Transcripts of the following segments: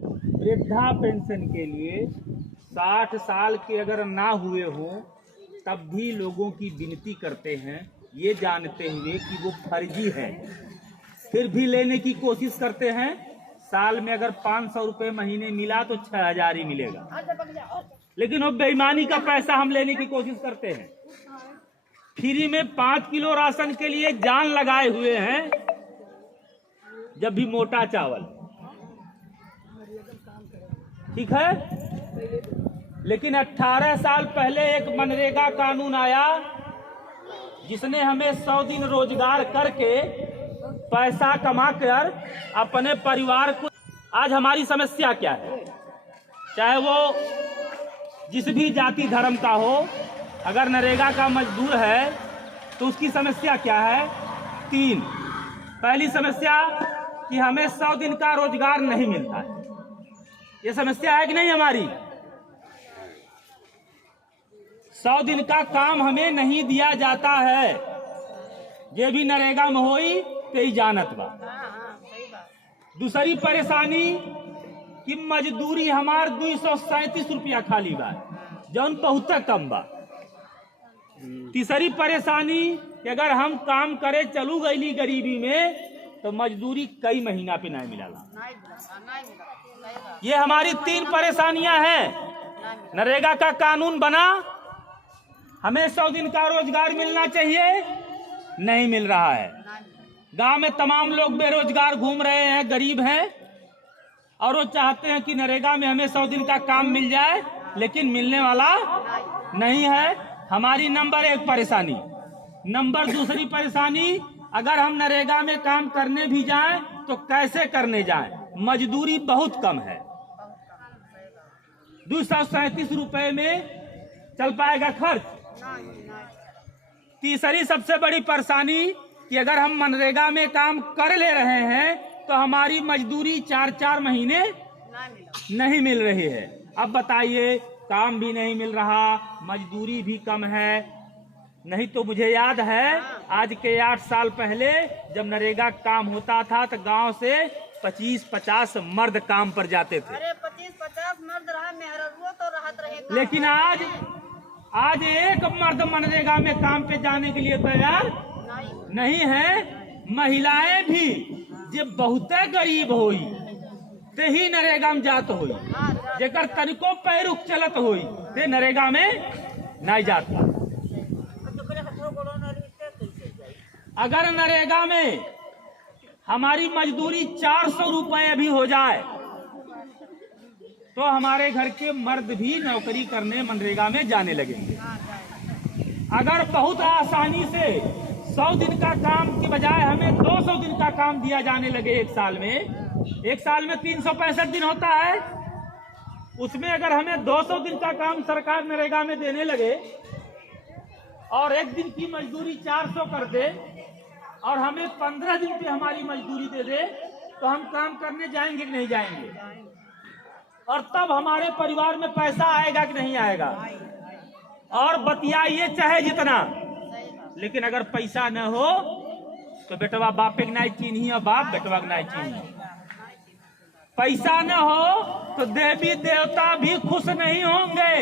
वृद्धा पेंशन के लिए 60 साल के अगर ना हुए हों तब भी लोगों की विनती करते हैं, ये जानते हुए कि वो फर्जी है, फिर भी लेने की कोशिश करते हैं। साल में अगर 500 रुपये महीने मिला तो 6000 ही मिलेगा, लेकिन वो बेईमानी का पैसा हम लेने की कोशिश करते हैं। फ्री में 5 किलो राशन के लिए जान लगाए हुए हैं, जब भी मोटा चावल ठीक है। लेकिन 18 साल पहले एक मनरेगा कानून आया जिसने हमें 100 दिन रोजगार करके पैसा कमाकर अपने परिवार को। आज हमारी समस्या क्या है, चाहे वो जिस भी जाति धर्म का हो, अगर नरेगा का मजदूर है तो उसकी समस्या क्या है? 3। पहली समस्या कि हमें 100 दिन का रोजगार नहीं मिलता है, ये समस्या है कि नहीं हमारी? 100 दिन का काम हमें नहीं दिया जाता है, ये भी नरेगा में होई ते ही जानत बा। दूसरी परेशानी कि मजदूरी हमार 237 रुपया खाली बा, जौन बहुत कम बा। तीसरी परेशानी कि अगर हम काम करे चलू गईली गरीबी में तो मजदूरी कई महीना पे नहीं मिला। ये हमारी 3 परेशानियां हैं। नरेगा का कानून बना, हमें 100 दिन का रोजगार मिलना चाहिए, नहीं मिल रहा है। गांव में तमाम लोग बेरोजगार घूम रहे हैं, गरीब हैं, और वो चाहते हैं कि नरेगा में हमें 100 दिन का काम मिल जाए, लेकिन मिलने वाला नहीं है। हमारी नंबर 1 परेशानी। नंबर 2 परेशानी, अगर हम नरेगा में काम करने भी जाएं तो कैसे करने जाएं? मजदूरी बहुत कम है, 237 रुपए में चल पाएगा खर्च। तीसरी सबसे बड़ी परेशानी कि अगर हम मनरेगा में काम कर ले रहे हैं तो हमारी मजदूरी 4-4 महीने नहीं मिल रही है। अब बताइए, काम भी नहीं मिल रहा, मजदूरी भी कम है। नहीं तो मुझे याद है आज के 8 साल पहले जब नरेगा काम होता था तो गांव से 25-50 मर्द काम पर जाते थे। अरे 25-50 मर्द रहा, मेहररुओ तो राहत रहे। लेकिन आज एक मर्द मनरेगा में काम पे जाने के लिए तैयार नहीं है। महिलाएं भी जो बहुत गरीब होई ते ही नरेगा में जात होई, जेकर तनिको पैरुक चलत होई ते नरेगा में नहीं जाता। अगर नरेगा में हमारी मजदूरी 400 रुपए भी हो जाए तो हमारे घर के मर्द भी नौकरी करने मनरेगा में जाने लगेंगे। अगर बहुत आसानी से 100 दिन का काम की बजाय हमें 200 दिन का काम दिया जाने लगे एक साल में 365 दिन होता है, उसमें अगर हमें 200 दिन का काम सरकार नरेगा में देने लगे और एक दिन की मजदूरी 400 कर दे और हमें 15 दिन पे हमारी मजदूरी दे दे तो हम काम करने जाएंगे कि नहीं जाएंगे? और तब हमारे परिवार में पैसा आएगा कि नहीं आएगा? और बतियाइए चाहे जितना, लेकिन अगर पैसा न हो तो बेटवा बापे के नहीं चीनी और बाप बेटवा के नहीं चीनी। पैसा न हो तो देवी देवता भी खुश नहीं होंगे।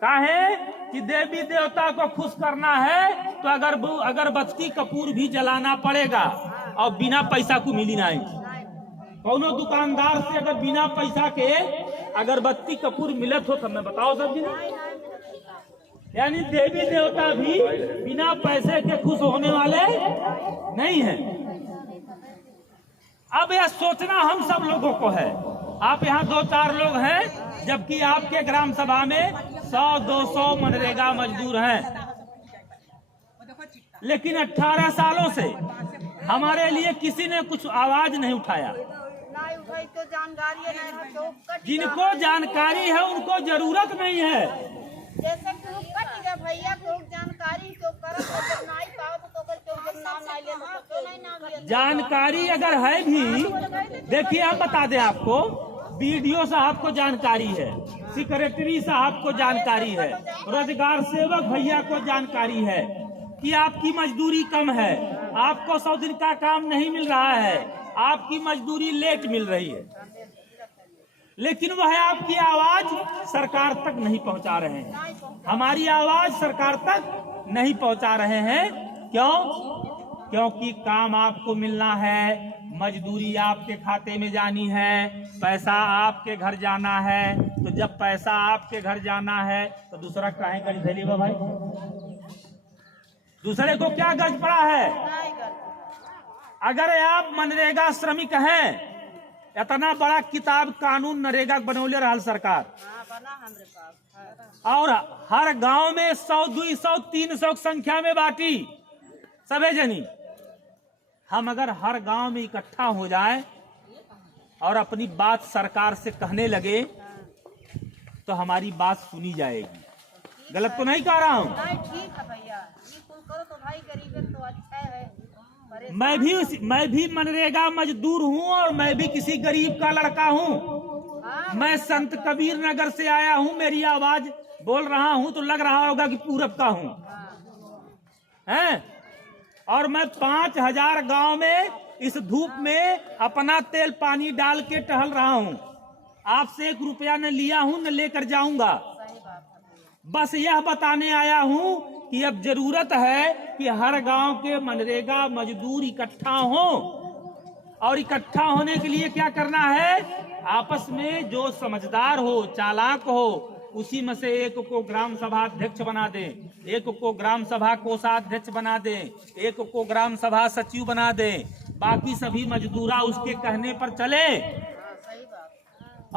काहे कि देवी देवता को खुश करना है तो अगरबत्ती कपूर भी जलाना पड़ेगा, और बिना पैसा को मिली नहीं। कौनो दुकानदार से अगर बिना पैसा के अगरबत्ती कपूर मिलत हो तो मैं बताओ सब जी, यानी देवी देवता भी बिना पैसे के खुश होने वाले नहीं हैं। अब यह सोचना हम सब लोगों को है। आप यहाँ 2-4 लोग हैं, जबकि आपके ग्राम सभा में 100-200 मनरेगा मजदूर हैं। लेकिन 18 सालों से हमारे लिए किसी ने कुछ आवाज नहीं उठाया। तो जानकारी नहीं, जिनको जानकारी है उनको जरूरत नहीं है। जैसे कि कट गया भैया को जानकारी तो करो, जब नहीं पाओ तो जब नाम नहीं ले तो नहीं नाम ले। जानकारी अगर है भी, देखिए हम बता दें आपको, बीडीओ साहब को जानकारी है, सेक्रेटरी साहब को जानकारी है, रोजगार सेवक भैया को जानकारी है कि आपकी मजदूरी कम है, आपको 100 दिन का काम नहीं मिल रहा है, आपकी मजदूरी लेट मिल रही है, लेकिन वह आपकी आवाज सरकार तक नहीं पहुंचा रहे हैं। हमारी आवाज सरकार तक नहीं पहुंचा रहे हैं। क्यों? क्योंकि काम आपको मिलना है, मजदूरी आपके खाते में जानी है, पैसा आपके घर जाना है। तो जब पैसा आपके घर जाना है तो दूसरा काहे गर्ज धैली बा भाई? दूसरे को क्या गर्ज पड़ा है? अगर आप मनरेगा श्रमिक हैं, इतना बड़ा किताब कानून नरेगा बनौले रहल सरकार, और हर गांव में 100, 200, 300 संख्या में बांटी सबे जनी। हम अगर हर गांव में इकट्ठा हो जाए और अपनी बात सरकार से कहने लगे तो हमारी बात सुनी जाएगी। गलत तो नहीं कह रहा हूँ? ठीक है भैया, करो तो भाई गरीब तो अच्छा है। मैं भी मनरेगा मजदूर हूँ और मैं भी किसी गरीब का लड़का हूँ। मैं संत कबीर नगर से आया हूँ, मेरी आवाज बोल रहा हूँ तो लग रहा होगा कि पूरब का हूँ, हैं? और मैं 5000 गांव में इस धूप में अपना तेल पानी डाल के टहल रहा हूँ। आपसे 1 रुपया न लिया हूँ न लेकर जाऊंगा। बस यह बताने आया हूँ कि अब जरूरत है कि हर गांव के मनरेगा मजदूर इकट्ठा हो, और इकट्ठा होने के लिए क्या करना है? आपस में जो समझदार हो, चालाक हो, उसी में से एक को ग्राम सभा अध्यक्ष बना दे, एक को ग्राम सभा कोषाध्यक्ष बना दे, एक को ग्राम सभा सचिव बना दे, बाकी सभी मजदूरा उसके कहने पर चले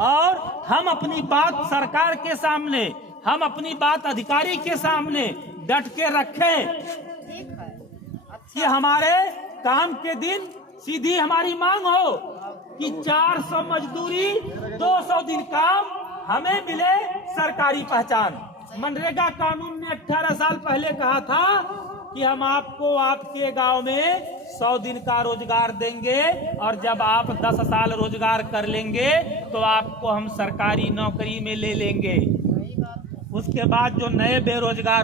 और हम अपनी बात सरकार के सामने, हम अपनी बात अधिकारी के सामने डट के रखें कि हमारे काम के दिन सीधी हमारी मांग हो कि 400 मजदूरी 200 दिन काम हमें मिले सरकारी पहचान। मनरेगा कानून ने 18 साल पहले कहा था कि हम आपको आपके गांव में 100 दिन का रोजगार देंगे, और जब आप 10 साल रोजगार कर लेंगे तो आपको हम सरकारी नौकरी में ले लेंगे। उसके बाद जो नए बेरोजगार